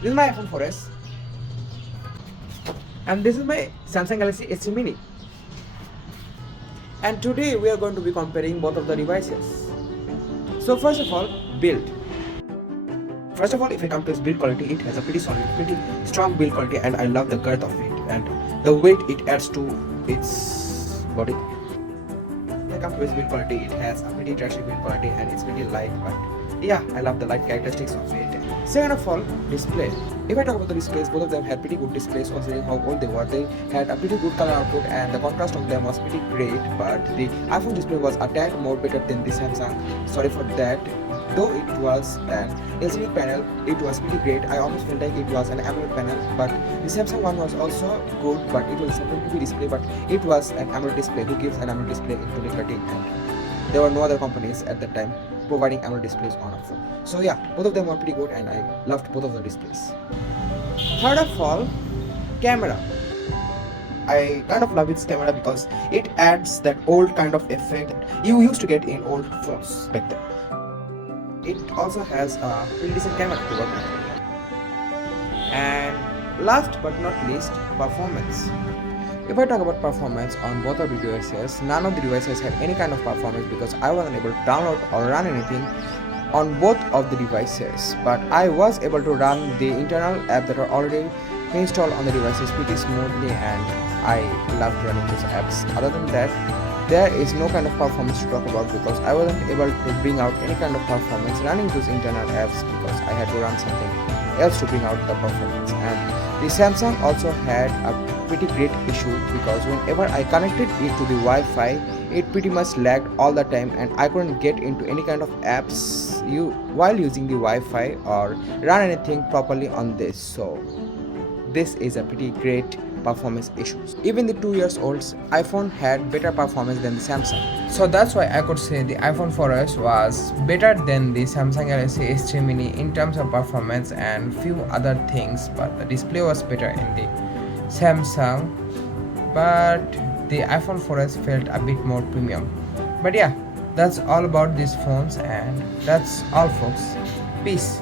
This is my iPhone 4S and this is my Samsung Galaxy S3 Mini. And today we are going to be comparing both of the devices. So first of all, build. First of all, if I come to its build quality, it has a pretty solid, pretty strong build quality, and I love the girth of it and the weight it adds to its body. If I come to its build quality, it has a pretty trashy build quality and it's pretty light, but yeah, I love the light characteristics of it. Second of all, display. If I talk about the displays, both of them had pretty good displays considering how old they were. They had a pretty good color output and the contrast of them was pretty great, but the iPhone display was a tad more better than the Samsung. Sorry for that. Though it was an LCD panel, it was pretty great. I almost felt like it was an AMOLED panel, but the Samsung one was also good, but it was a separate TV display, but it was an AMOLED display. Who gives an AMOLED display in 2013? And there were no other companies at that time providing AMOLED displays on a phone. So yeah, both of them were pretty good and I loved both of the displays. Third of all, camera. I kind of love its camera because it adds that old kind of effect that you used to get in old phones back then. It also has a pretty decent camera to work with. And last but not least, performance. If I talk about performance on both of the devices, none of the devices had any kind of performance because I wasn't able to download or run anything on both of the devices, but I was able to run the internal app that are already installed on the devices pretty smoothly and I loved running those apps. Other than that, there is no kind of performance to talk about because I wasn't able to bring out any kind of performance running those internal apps because I had to run something else to bring out the performance. And the Samsung also had a pretty great issue because whenever I connected it to the Wi-Fi, it pretty much lagged all the time and I couldn't get into any kind of apps while using the Wi-Fi or run anything properly on this. So this is a pretty great performance issues. Even the 2 years old iPhone had better performance than the Samsung. So that's why I could say the iPhone 4S was better than the Samsung Galaxy S3 Mini in terms of performance and few other things, but the display was better in the Samsung, but the iPhone 4S felt a bit more premium. But yeah, that's all about these phones and that's all folks. Peace.